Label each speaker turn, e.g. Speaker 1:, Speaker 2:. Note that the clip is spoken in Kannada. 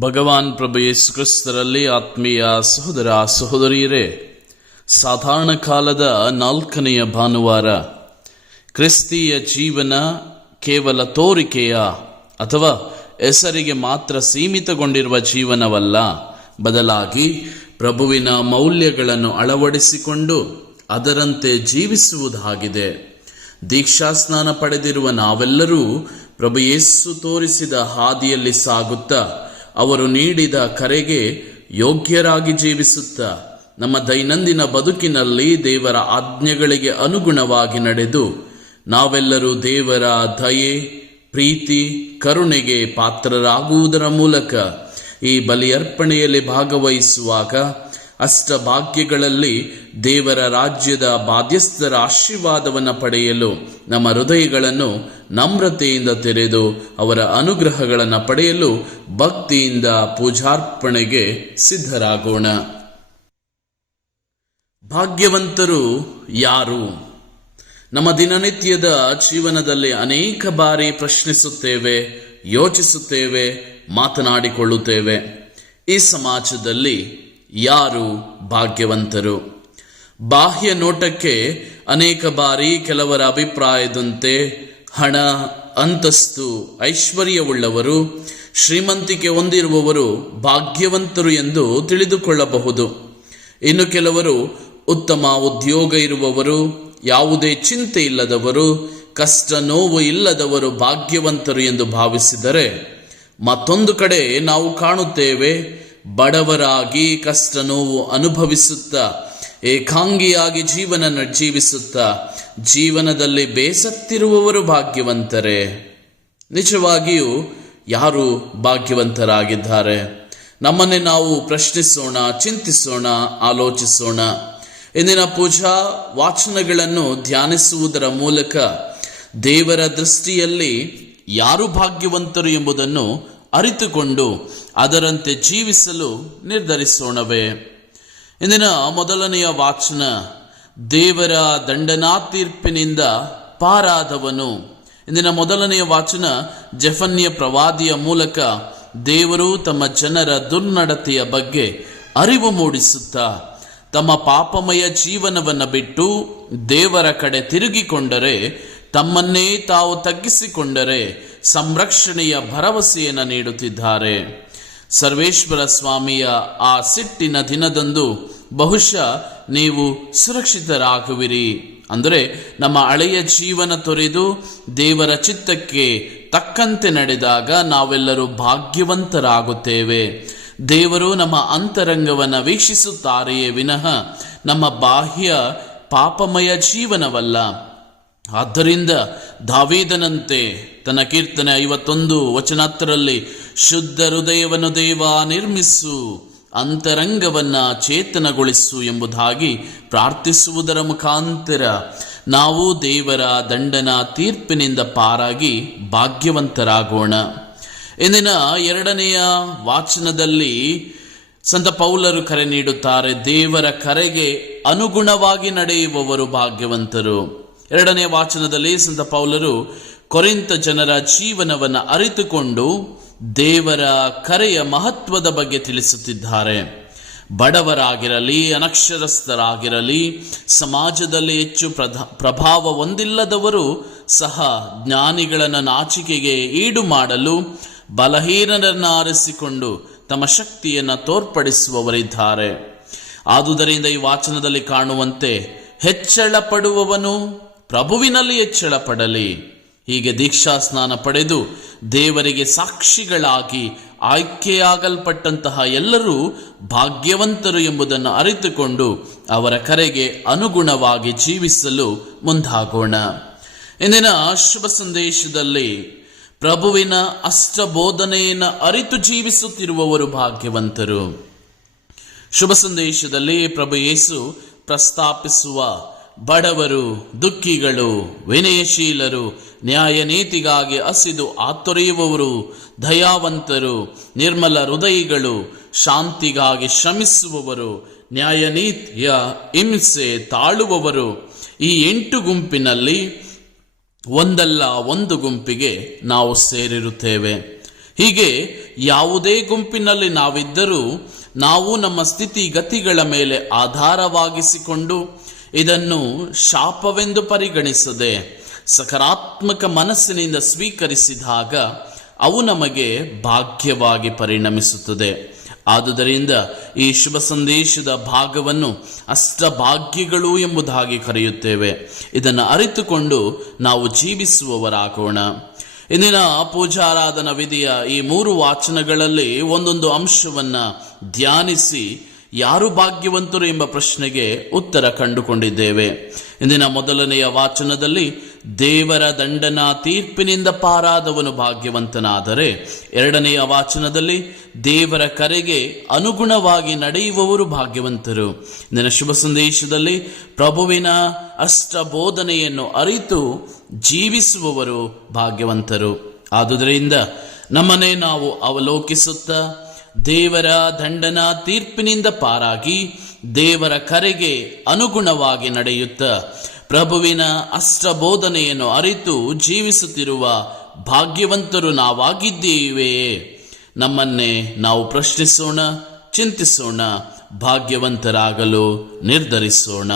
Speaker 1: ಭಗವಾನ್ ಪ್ರಭು ಯೇಸು ಕ್ರಿಸ್ತರಲ್ಲಿ ಆತ್ಮೀಯ ಸಹೋದರ ಸಹೋದರಿಯರೇ, ಸಾಧಾರಣ ಕಾಲದ ನಾಲ್ಕನೆಯ ಭಾನುವಾರ ಕ್ರಿಸ್ತೀಯ ಜೀವನ ಕೇವಲ ತೋರಿಕೆಯ ಅಥವಾ ಹೆಸರಿಗೆ ಮಾತ್ರ ಸೀಮಿತಗೊಂಡಿರುವ ಜೀವನವಲ್ಲ. ಬದಲಾಗಿ ಪ್ರಭುವಿನ ಮೌಲ್ಯಗಳನ್ನು ಅಳವಡಿಸಿಕೊಂಡು ಅದರಂತೆ ಜೀವಿಸುವುದಾಗಿದೆ. ದೀಕ್ಷಾಸ್ನಾನ ಪಡೆದಿರುವ ನಾವೆಲ್ಲರೂ ಪ್ರಭು ಯೇಸು ತೋರಿಸಿದ ಹಾದಿಯಲ್ಲಿ ಸಾಗುತ್ತಾ ಅವರು ನೀಡಿದ ಕರೆಗೆ ಯೋಗ್ಯರಾಗಿ ಜೀವಿಸುತ್ತಾ ನಮ್ಮ ದೈನಂದಿನ ಬದುಕಿನಲ್ಲಿ ದೇವರ ಆಜ್ಞೆಗಳಿಗೆ ಅನುಗುಣವಾಗಿ ನಡೆದು ನಾವೆಲ್ಲರೂ ದೇವರ ದಯೆ, ಪ್ರೀತಿ, ಕರುಣೆಗೆ ಪಾತ್ರರಾಗುವುದರ ಮೂಲಕ ಈ ಬಲಿಯರ್ಪಣೆಯಲ್ಲಿ ಭಾಗವಹಿಸುವಾಗ ಅಷ್ಟಭಾಗ್ಯಗಳಲ್ಲಿ ದೇವರ ರಾಜ್ಯದ ಬಾಧ್ಯಸ್ಥರ ಆಶೀರ್ವಾದವನ್ನು ಪಡೆಯಲು ನಮ್ಮ ಹೃದಯಗಳನ್ನು ನಮ್ರತೆಯಿಂದ ತೆರೆದು ಅವರ ಅನುಗ್ರಹಗಳನ್ನು ಪಡೆಯಲು ಭಕ್ತಿಯಿಂದ ಪೂಜಾರ್ಪಣೆಗೆ ಸಿದ್ಧರಾಗೋಣ. ಭಾಗ್ಯವಂತರು ಯಾರು? ನಮ್ಮ ದಿನನಿತ್ಯದ ಜೀವನದಲ್ಲಿ ಅನೇಕ ಬಾರಿ ಪ್ರಶ್ನಿಸುತ್ತೇವೆ, ಯೋಚಿಸುತ್ತೇವೆ, ಮಾತನಾಡಿಕೊಳ್ಳುತ್ತೇವೆ. ಈ ಸಮಾಜದಲ್ಲಿ ಯಾರು ಭಾಗ್ಯವಂತರು? ಬಾಹ್ಯ ನೋಟಕ್ಕೆ ಅನೇಕ ಬಾರಿ ಕೆಲವರ ಅಭಿಪ್ರಾಯದಂತೆ ಹಣ, ಅಂತಸ್ತು, ಐಶ್ವರ್ಯವುಳ್ಳವರು, ಶ್ರೀಮಂತಿಕೆ ಹೊಂದಿರುವವರು ಭಾಗ್ಯವಂತರು ಎಂದು ತಿಳಿದುಕೊಳ್ಳಬಹುದು. ಇನ್ನು ಕೆಲವರು ಉತ್ತಮ ಉದ್ಯೋಗ ಇರುವವರು, ಯಾವುದೇ ಚಿಂತೆ ಇಲ್ಲದವರು, ಕಷ್ಟ ನೋವು ಇಲ್ಲದವರು ಭಾಗ್ಯವಂತರು ಎಂದು ಭಾವಿಸಿದರೆ, ಮತ್ತೊಂದು ಕಡೆ ನಾವು ಕಾಣುತ್ತೇವೆ, ಬಡವರಾಗಿ ಕಷ್ಟ ನೋವು ಅನುಭವಿಸುತ್ತಾ, ಏಕಾಂಗಿಯಾಗಿ ಜೀವನ ಜೀವಿಸುತ್ತಾ ಜೀವನದಲ್ಲಿ ಬೇಸತ್ತಿರುವವರು ಭಾಗ್ಯವಂತರೇ. ನಿಜವಾಗಿಯೂ ಯಾರು ಭಾಗ್ಯವಂತರಾಗಿದ್ದಾರೆ? ನಮ್ಮನ್ನೇ ನಾವು ಪ್ರಶ್ನಿಸೋಣ, ಚಿಂತಿಸೋಣ, ಆಲೋಚಿಸೋಣ. ಇಂದಿನ ಪೂಜಾ ವಾಚನಗಳನ್ನು ಧ್ಯಾನಿಸುವುದರ ಮೂಲಕ ದೇವರ ದೃಷ್ಟಿಯಲ್ಲಿ ಯಾರು ಭಾಗ್ಯವಂತರು ಎಂಬುದನ್ನು ಅರಿತುಕೊಂಡು ಅದರಂತೆ ಜೀವಿಸಲು ನಿರ್ಧರಿಸೋಣವೇ. ಇಂದಿನ ಮೊದಲನೆಯ ವಾಚನ ದೇವರ ದಂಡನಾ ತೀರ್ಪಿನಿಂದ ಪಾರಾದವನು. ಇಂದಿನ ಮೊದಲನೆಯ ವಾಚನ ಜಫನ್ಯ ಪ್ರವಾದಿಯ ಮೂಲಕ ದೇವರು ತಮ್ಮ ಜನರ ದುರ್ನಡತೆಯ ಬಗ್ಗೆ ಅರಿವು ಮೂಡಿಸುತ್ತಾ ತಮ್ಮ ಪಾಪಮಯ ಜೀವನವನ್ನು ಬಿಟ್ಟು ದೇವರ ಕಡೆ ತಿರುಗಿಕೊಂಡರೆ, ತಮ್ಮನ್ನೇ ತಾವು ತಗ್ಗಿಸಿಕೊಂಡರೆ ಸಂರಕ್ಷಣೆಯ ಭರವಸೆಯನ್ನು ನೀಡುತ್ತಿದ್ದಾರೆ. ಸರ್ವೇಶ್ವರ ಸ್ವಾಮಿಯ ಆ ಸಿಟ್ಟಿನ ದಿನದಂದು ಬಹುಶಃ ನೀವು ಸುರಕ್ಷಿತರಾಗುವಿರಿ. ಅಂದರೆ ನಮ್ಮ ಹಳೆಯ ಜೀವನ ತೊರೆದು ದೇವರ ಚಿತ್ತಕ್ಕೆ ತಕ್ಕಂತೆ ನಡೆದಾಗ ನಾವೆಲ್ಲರೂ ಭಾಗ್ಯವಂತರಾಗುತ್ತೇವೆ. ದೇವರು ನಮ್ಮ ಅಂತರಂಗವನ್ನು ವೀಕ್ಷಿಸುತ್ತಾರೆಯೇ ವಿನಃ ನಮ್ಮ ಬಾಹ್ಯ ಪಾಪಮಯ ಜೀವನವಲ್ಲ. ಆದ್ದರಿಂದ ದಾವೀದನಂತೆ ತನ್ನ ಕೀರ್ತನೆ ಐವತ್ತೊಂದು ವಚನಾತ್ತರಲ್ಲಿ ಶುದ್ಧ ಹೃದಯವನ್ನು ದೇವ ನಿರ್ಮಿಸು ಅಂತರಂಗವನ್ನ ಚೇತನಗೊಳಿಸು ಎಂಬುದಾಗಿ ಪ್ರಾರ್ಥಿಸುವುದರ ಮುಖಾಂತರ ನಾವು ದೇವರ ದಂಡನ ತೀರ್ಪಿನಿಂದ ಪಾರಾಗಿ ಭಾಗ್ಯವಂತರಾಗೋಣ. ಇಂದಿನ ಎರಡನೆಯ ವಾಚನದಲ್ಲಿ ಸಂತ ಪೌಲರು ಕರೆ ನೀಡುತ್ತಾರೆ, ದೇವರ ಕರೆಗೆ ಅನುಗುಣವಾಗಿ ನಡೆಯುವವರು ಭಾಗ್ಯವಂತರು. ಎರಡನೇ ವಾಚನದಲ್ಲಿ ಸಂತ ಪೌಲರು ಕೊರೆಂತ ಜನರ ಜೀವನವನ್ನು ಅರಿತುಕೊಂಡು ದೇವರ ಕರೆಯ ಮಹತ್ವದ ಬಗ್ಗೆ ತಿಳಿಸುತ್ತಿದ್ದಾರೆ. ಬಡವರಾಗಿರಲಿ, ಅನಕ್ಷರಸ್ಥರಾಗಿರಲಿ, ಸಮಾಜದಲ್ಲಿ ಹೆಚ್ಚು ಪ್ರಭಾವ ಹೊಂದಿಲ್ಲದವರು ಸಹ ಜ್ಞಾನಿಗಳನ್ನು ನಾಚಿಕೆಗೆ ಈಡು ಮಾಡಲು ಬಲಹೀನರನ್ನು ಆರಿಸಿಕೊಂಡು ತಮ್ಮ ಶಕ್ತಿಯನ್ನು ತೋರ್ಪಡಿಸುವವರಿದ್ದಾರೆ. ಆದುದರಿಂದ ಈ ವಾಚನದಲ್ಲಿ ಕಾಣುವಂತೆ ಹೆಚ್ಚಳ ಪಡುವವನು ಪ್ರಭುವಿನಲ್ಲಿ ಹೆಚ್ಚಳ ಪಡಲಿ ಹೀಗೆ ದೀಕ್ಷಾ ಸ್ನಾನ ಪಡೆದು ದೇವರಿಗೆ ಸಾಕ್ಷಿಗಳಾಗಿ ಆಯ್ಕೆಯಾಗಲ್ಪಟ್ಟಂತಹ ಎಲ್ಲರೂ ಭಾಗ್ಯವಂತರು ಎಂಬುದನ್ನು ಅರಿತುಕೊಂಡು ಅವರ ಕರೆಗೆ ಅನುಗುಣವಾಗಿ ಜೀವಿಸಲು ಮುಂದಾಗೋಣ. ಇಂದಿನ ಶುಭ ಸಂದೇಶದಲ್ಲಿ ಪ್ರಭುವಿನ ಅಷ್ಟಬೋಧನೆಯನ್ನು ಅರಿತು ಜೀವಿಸುತ್ತಿರುವವರು ಭಾಗ್ಯವಂತರು. ಶುಭ ಸಂದೇಶದಲ್ಲಿ ಪ್ರಭು ಯೇಸು ಪ್ರಸ್ತಾಪಿಸುವ ಬಡವರು, ದುಃಖಿಗಳು, ವಿನಯಶೀಲರು ನ್ಯಾಯ ನೀತಿಗಾಗಿ ಹಸಿದು ಆತೊರೆಯುವವರು, ದಯಾವಂತರು, ನಿರ್ಮಲ ಹೃದಯಿಗಳು, ಶಾಂತಿಗಾಗಿ ಶ್ರಮಿಸುವವರು, ನ್ಯಾಯನೀತಿಯ ಹಿಂಸೆ ತಾಳುವವರು. ಈ ಎಂಟು ಗುಂಪಿನಲ್ಲಿ ಒಂದಲ್ಲ ಒಂದು ಗುಂಪಿಗೆ ನಾವು ಸೇರಿರುತ್ತೇವೆ. ಹೀಗೆ ಯಾವುದೇ ಗುಂಪಿನಲ್ಲಿ ನಾವಿದ್ದರೂ ನಾವು ನಮ್ಮ ಸ್ಥಿತಿಗತಿಗಳ ಮೇಲೆ ಆಧಾರವಾಗಿಸಿಕೊಂಡು ಇದನ್ನು ಶಾಪವೆಂದು ಪರಿಗಣಿಸದೆ ಸಕಾರಾತ್ಮಕ ಮನಸ್ಸಿನಿಂದ ಸ್ವೀಕರಿಸಿದಾಗ ಅವು ನಮಗೆ ಭಾಗ್ಯವಾಗಿ ಪರಿಣಮಿಸುತ್ತದೆ. ಆದುದರಿಂದ ಈ ಶುಭ ಸಂದೇಶದ ಭಾಗವನ್ನು ಅಷ್ಟಭಾಗ್ಯಗಳು ಎಂಬುದಾಗಿ ಕರೆಯುತ್ತೇವೆ. ಇದನ್ನು ಅರಿತುಕೊಂಡು ನಾವು ಜೀವಿಸುವವರಾಗೋಣ. ಇಂದಿನ ಪೂಜಾರಾಧನಾ ವಿಧಿಯ ಈ ಮೂರು ವಾಚನಗಳಲ್ಲಿ ಒಂದೊಂದು ಅಂಶವನ್ನು ಧ್ಯಾನಿಸಿ ಯಾರು ಭಾಗ್ಯವಂತರು ಎಂಬ ಪ್ರಶ್ನೆಗೆ ಉತ್ತರ ಕಂಡುಕೊಂಡಿದ್ದೇವೆ. ಇಂದಿನ ಮೊದಲನೆಯ ವಾಚನದಲ್ಲಿ ದೇವರ ದಂಡನ ತೀರ್ಪಿನಿಂದ ಪಾರಾದವನು ಭಾಗ್ಯವಂತನಾದರೆ, ಎರಡನೆಯ ವಾಚನದಲ್ಲಿ ದೇವರ ಕರೆಗೆ ಅನುಗುಣವಾಗಿ ನಡೆಯುವವರು ಭಾಗ್ಯವಂತರು. ಇಂದಿನ ಶುಭ ಸಂದೇಶದಲ್ಲಿ ಪ್ರಭುವಿನ ಅಷ್ಟ ಬೋಧನೆಯನ್ನು ಅರಿತು ಜೀವಿಸುವವರು ಭಾಗ್ಯವಂತರು. ಆದುದರಿಂದ ನಮ್ಮನ್ನೇ ನಾವು ಅವಲೋಕಿಸುತ್ತಾ ದೇವರ ದಂಡನ ತೀರ್ಪಿನಿಂದ ಪಾರಾಗಿ ದೇವರ ಕರೆಗೆ ಅನುಗುಣವಾಗಿ ನಡೆಯುತ್ತ ಪ್ರಭುವಿನ ಅಷ್ಟಬೋಧನೆಯನ್ನು ಅರಿತು ಜೀವಿಸುತ್ತಿರುವ ಭಾಗ್ಯವಂತರು ನಾವಾಗಿದ್ದೇವೆಯೇ ನಮ್ಮನ್ನೇ ನಾವು ಪ್ರಶ್ನಿಸೋಣ, ಚಿಂತಿಸೋಣ, ಭಾಗ್ಯವಂತರಾಗಲು ನಿರ್ಧರಿಸೋಣ.